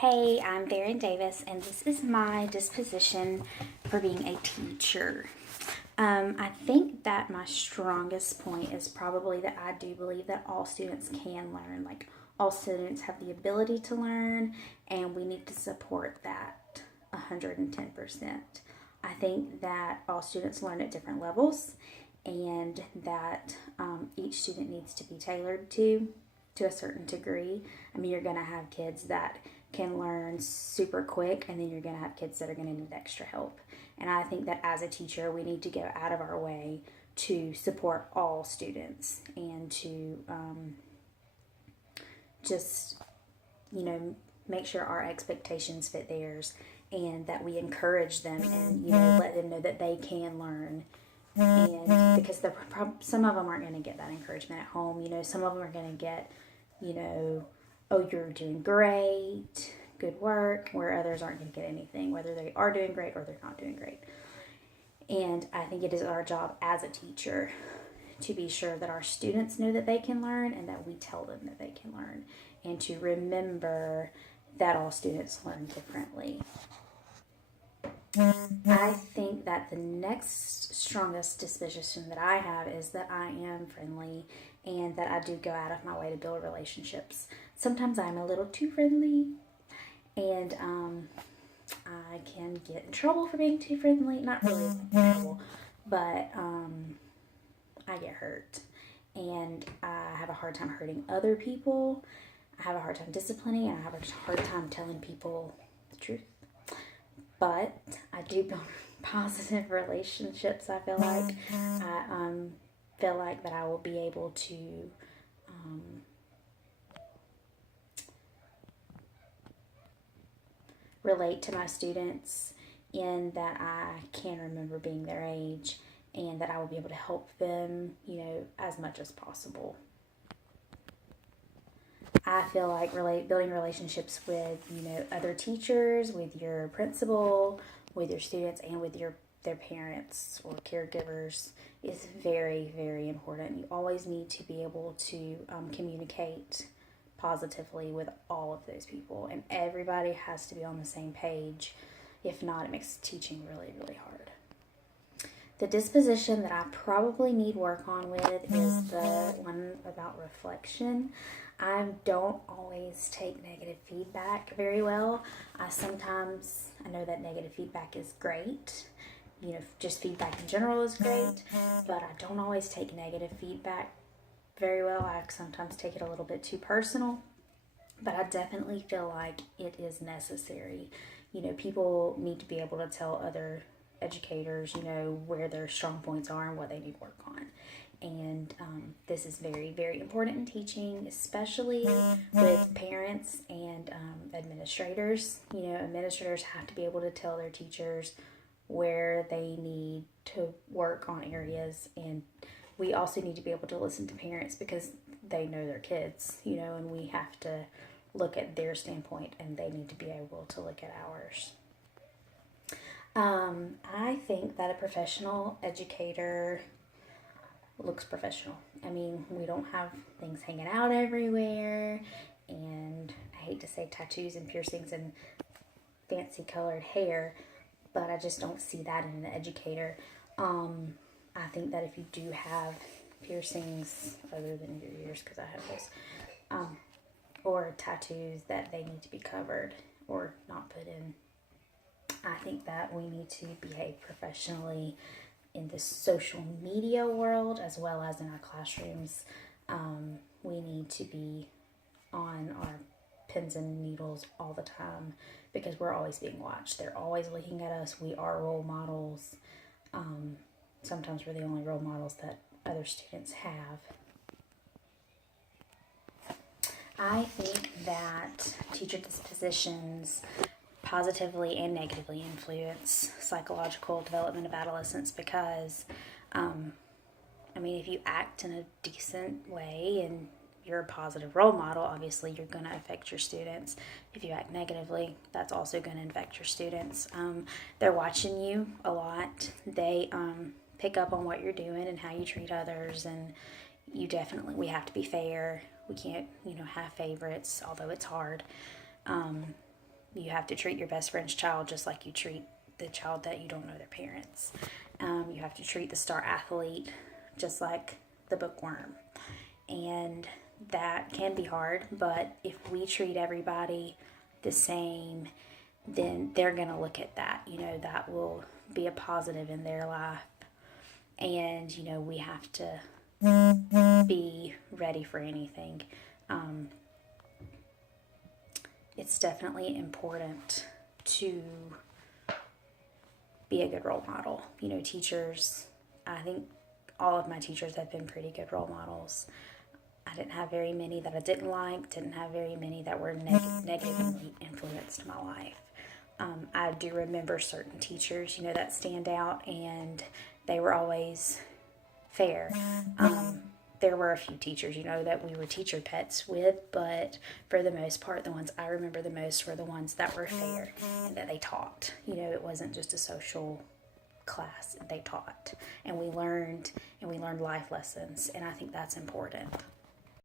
Hey, I'm Darren Davis, and this is my disposition for being a teacher. I think that my strongest point is probably that I do believe that all students can learn. Like, all students have the ability to learn, and we need to support that 110%. I think that all students learn at different levels, and that each student needs to be tailored to a certain degree. I mean, you're going to have kids that can learn super quick, and then you're going to have kids that are going to need extra help. And I think that as a teacher, we need to go out of our way to support all students and to just, you know, make sure our expectations fit theirs and that we encourage them and, let them know that they can learn. And because some of them aren't going to get that encouragement at home, some of them are going to get, oh, you're doing great, good work, where others aren't going to get anything, whether they are doing great or they're not doing great. And I think it is our job as a teacher to be sure that our students know that they can learn and that we tell them that they can learn, and to remember that all students learn differently. I think that the next strongest disposition that I have is that I am friendly and that I do go out of my way to build relationships. Sometimes I'm a little too friendly, and I can get in trouble for being too friendly. Not really in trouble, but I get hurt. And I have a hard time hurting other people. I have a hard time disciplining, and I have a hard time telling people the truth. But I do build positive relationships. I feel like I feel like that I will be able to relate to my students in that I can remember being their age, and that I will be able to help them, as much as possible. I feel like building relationships with, other teachers, with your principal, with your students, and with their parents or caregivers is very, very important. You always need to be able to communicate positively with all of those people, and everybody has to be on the same page. If not, it makes teaching really, really hard. The disposition that I probably need work on with is the one about reflection. I don't always take negative feedback very well. I know that negative feedback is great. Just feedback in general is great, but I don't always take negative feedback very well. I sometimes take it a little bit too personal, but I definitely feel like it is necessary. People need to be able to tell other educators, where their strong points are and what they need work on. And this is very, very important in teaching, especially with parents and administrators. Administrators have to be able to tell their teachers where they need to work on areas, and we also need to be able to listen to parents because they know their kids, and we have to look at their standpoint and they need to be able to look at ours. I think that a professional educator looks professional. I mean, we don't have things hanging out everywhere, and I hate to say tattoos and piercings and fancy colored hair, but I just don't see that in an educator. I think that if you do have piercings other than your ears, because I have those, or tattoos, that they need to be covered or not put in. I think that we need to behave professionally in the social media world as well as in our classrooms. We need to be on our pins and needles all the time because we're always being watched. They're always looking at us. We are role models. Sometimes we're the only role models that other students have. I think that teacher dispositions positively and negatively influence psychological development of adolescents because, if you act in a decent way and you're a positive role model, obviously you're going to affect your students. If you act negatively, that's also going to affect your students. They're watching you a lot. They pick up on what you're doing and how you treat others, and we have to be fair. We can't, have favorites, although it's hard. You have to treat your best friend's child just like you treat the child that you don't know their parents. You have to treat the star athlete just like the bookworm. And that can be hard, but if we treat everybody the same, then they're going to look at that. That will be a positive in their life. And, we have to be ready for anything. It's definitely important to be a good role model. Teachers, I think all of my teachers have been pretty good role models. I didn't have very many that I didn't like, didn't have very many that were negatively influenced my life. I do remember certain teachers, that stand out, and they were always fair. There were a few teachers, that we were teacher pets with, but for the most part, the ones I remember the most were the ones that were fair and that they taught. It wasn't just a social class. They taught, and we learned life lessons, and I think that's important.